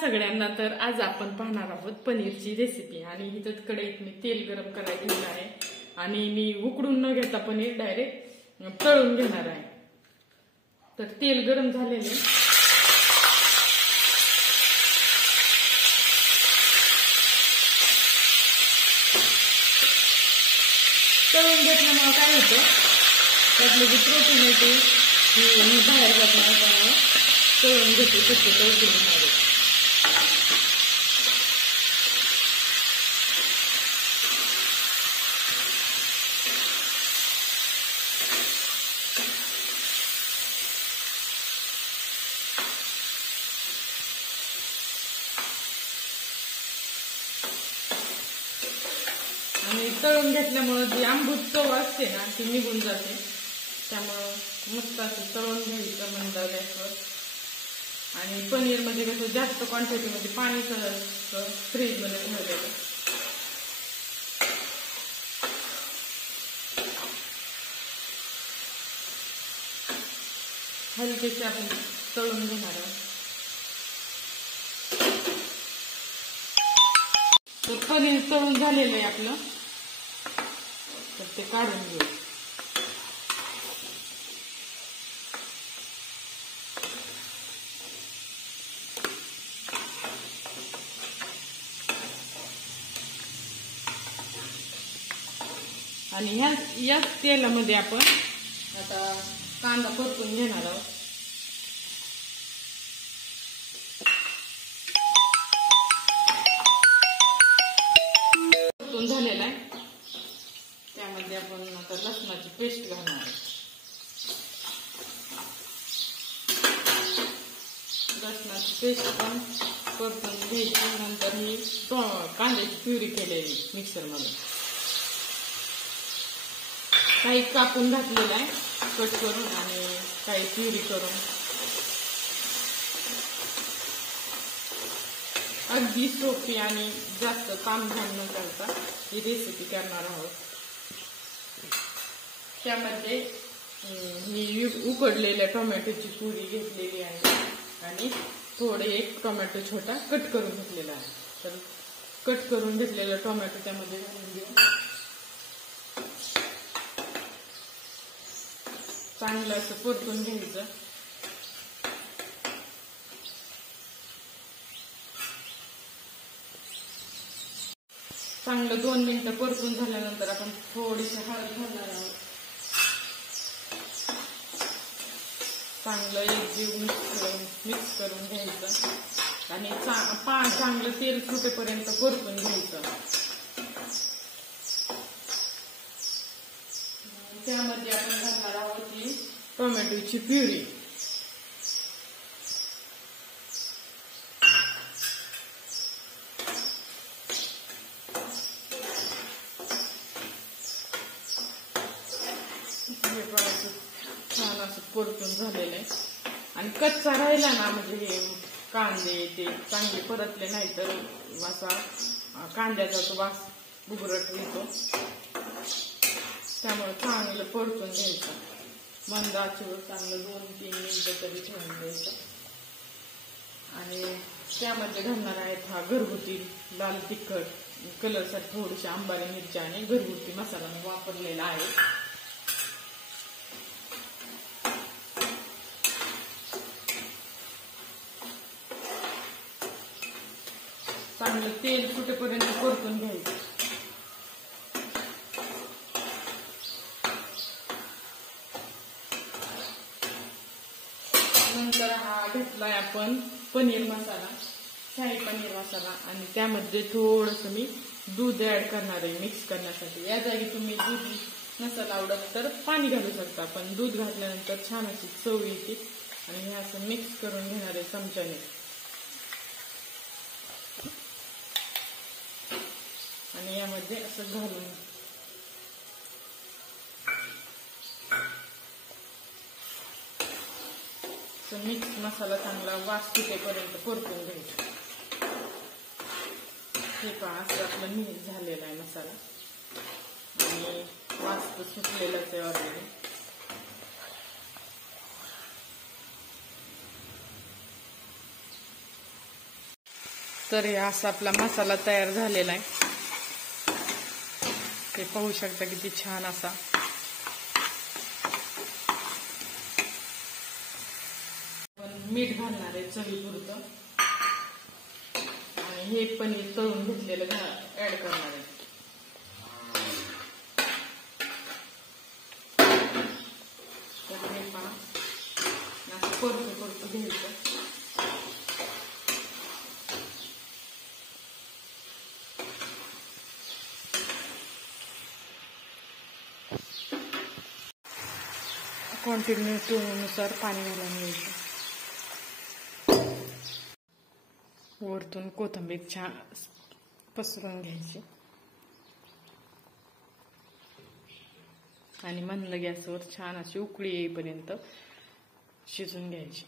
सगळ्यांना. तर आज आपण पाहणार आहोत पनीरची रेसिपी. आणि इथं कढईत मी तेल गरम करायला ठेवलं आहे आणि मी उकडून न घेता पनीर डायरेक्ट तळून घेणार आहे. तर तेल गरम झालेले तळून घेतल्यामुळे काय होतं, त्यातलं जे प्रोटीन येते मी बाहेर जाताना त्यामुळे तळून घेते शक्यतो उकडून नाही. आणि तळून घेतल्यामुळे जी आंबूट चव असते ना ती निघून जाते. त्यामुळं मस्त असं तळून घ्यायचं मंद गॅसवर. आणि पनीर मध्ये कसं जास्त क्वांटिटीमध्ये पाणी फ्रीज मध्ये ठेवलेलं. हलकेसे आपण तळून घेणार आहोत. तर पनीर तळून झालेलं आहे आपलं, तर ते काढून घेऊ. आणि याच तेलामध्ये आपण आता कांदा परतून घेणार आहोत. परतून झालेला आहे. त्यामध्ये आपण आता लसणाची पेस्ट घालणार आहे. लसणाची पेस्ट पण परतून घ्यायची. नंतर ही कांद्याची प्युरी केलेली मिक्सरमध्ये काही कापून घातलेलं आहे कट करून आणि काही प्युरी करून. अगदी सोपी आणि जास्त काम न करता ही रेसिपी करणार आहोत. त्यामध्ये ही उकडलेल्या टोमॅटोची प्युरी घेतलेली आहे आणि थोडे एक टोमॅटो छोटा कट करून घेतलेला आहे. तर कट करून घेतलेला टोमॅटो त्यामध्ये घालून घेऊ. चांगलं असं परतून घ्यायचं. चांगलं 2 मिनिटं परतून झाल्यानंतर आपण थोडीशी हळद घालणार आहोत. चांगलं एकजीव मिक्स करून घ्यायचं आणि चांगलं तेल सुटेपर्यंत परतून घ्यायचं. त्यामध्ये आपण घालणार आहोत ही टोमॅटोची प्युरी. हे छान असं परतून झालेलं आहे. आणि कच्चा राहिला ना म्हणजे हे कांदे ते चांगले परतले नाही तर असा कांद्याचा तो वास बुगरट येतो. त्यामुळे चांगलं परतून घ्यायचं. मंद आचेवर चांगलं 2-3 मिनिटं तरी ठेवून द्यायचं. आणि त्यामध्ये घालणार आहेत हा घरगुती लाल तिखट कलरसाठी थोडीशी अंबारी मिरची आणि घरगुती मसाला मी वापरलेला आहे. चांगलं तेल सुटेपर्यंत परतून घ्यायचं. नंतर हा घेतलाय आपण पनीर मसाला, शाही पनीर मसाला. आणि त्यामध्ये थोडंसं मी दूध ऍड करणार आहे मिक्स करण्यासाठी. या जागी तुम्ही दूध नसेल आवडत तर पाणी घालू शकता, पण दूध घातल्यानंतर छान अशी चव येते. आणि हे असं मिक्स करून घेणार आहे चमच्याने. आणि यामध्ये असं घालून मिक्स मसाला चांगला वास सुटेपर्यंत परतून घ्यायचा. हे पहा असं आपलं मिक्स झालेला आहे मसाला आणि वास तर सुटलेलाच आहे ऑलरेडी. तर हे असा आपला मसाला तयार झालेला आहे. ते पाहू शकता किती छान असा. मीठ घालणार आहे चवीपुरतं आणि हे पनीर तळून घेतलेलं ऍड करणार आहे. तर हे पहा असं परतू घ्यायचं. क्वांटिटीनुसार पाणी घालून घ्यायचं. वरतून कोथिंबीर छान पसरून घ्यायची आणि मंद गॅसवर छान अशी उकळी येईपर्यंत शिजून घ्यायची.